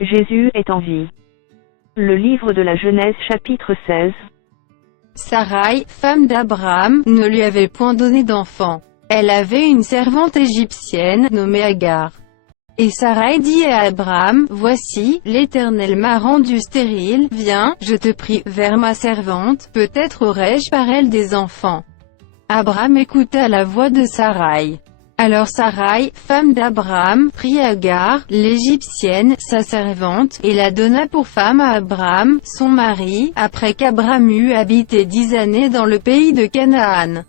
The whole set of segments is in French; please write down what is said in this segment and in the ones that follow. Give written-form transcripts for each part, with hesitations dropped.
Jésus est en vie. Le livre de la Genèse chapitre 16. Sarai, femme d'Abraham, ne lui avait point donné d'enfant. Elle avait une servante égyptienne, nommée Agar. Et Sarai dit à Abraham, « Voici, l'Éternel m'a rendu stérile, viens, je te prie, vers ma servante, peut-être aurai-je par elle des enfants. » Abraham écouta la voix de Sarai. Alors Sarai, femme d'Abraham, prit Agar, l'Égyptienne, sa servante, et la donna pour femme à Abraham, son mari, après qu'Abraham eut habité 10 années dans le pays de Canaan.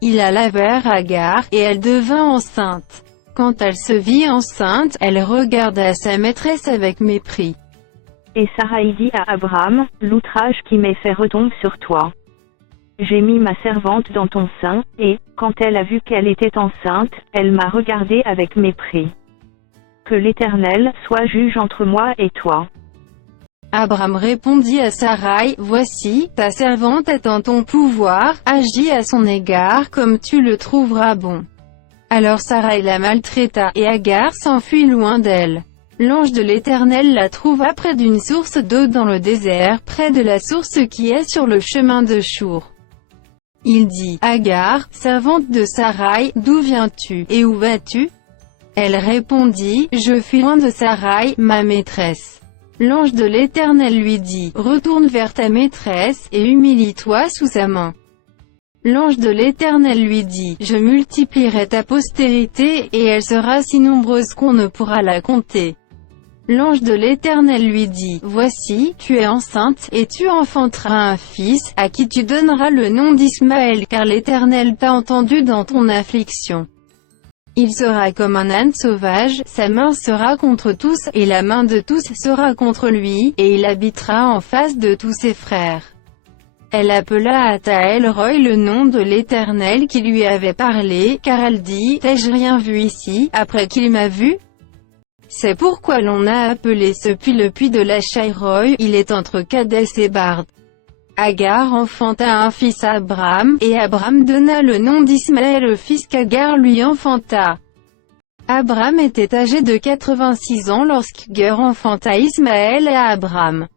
Il alla vers Agar, et elle devint enceinte. Quand elle se vit enceinte, elle regarda sa maîtresse avec mépris. Et Sarai dit à Abraham, « L'outrage qui m'est fait retombe sur toi. J'ai mis ma servante dans ton sein, et, quand elle a vu qu'elle était enceinte, elle m'a regardé avec mépris. Que l'Éternel soit juge entre moi et toi. » Abraham répondit à Sarai, « Voici, ta servante est en ton pouvoir, agis à son égard comme tu le trouveras bon. » Alors Sarai la maltraita, et Agar s'enfuit loin d'elle. L'ange de l'Éternel la trouva près d'une source d'eau dans le désert, près de la source qui est sur le chemin de Chour. Il dit, « Agar, servante de Sarai, d'où viens-tu, et où vas-tu » Elle répondit, « Je fuis loin de Sarai, ma maîtresse. » L'ange de l'Éternel lui dit, « Retourne vers ta maîtresse, et humilie-toi sous sa main. » L'ange de l'Éternel lui dit, « Je multiplierai ta postérité, et elle sera si nombreuse qu'on ne pourra la compter. » L'ange de l'Éternel lui dit, « Voici, tu es enceinte, et tu enfanteras un fils, à qui tu donneras le nom d'Ismaël, car l'Éternel t'a entendu dans ton affliction. Il sera comme un âne sauvage, sa main sera contre tous, et la main de tous sera contre lui, et il habitera en face de tous ses frères. » Elle appela à Taël-Roi le nom de l'Éternel qui lui avait parlé, car elle dit, « T'ai-je rien vu ici, après qu'il m'a vu ?» C'est pourquoi l'on a appelé ce puits le puits de la Shaïroi, il est entre Kadès et Bard. Agar enfanta un fils à Abraham, et Abraham donna le nom d'Ismaël au fils qu'Agar lui enfanta. Abraham était âgé de 86 ans lorsqu'Agar enfanta Ismaël à Abraham.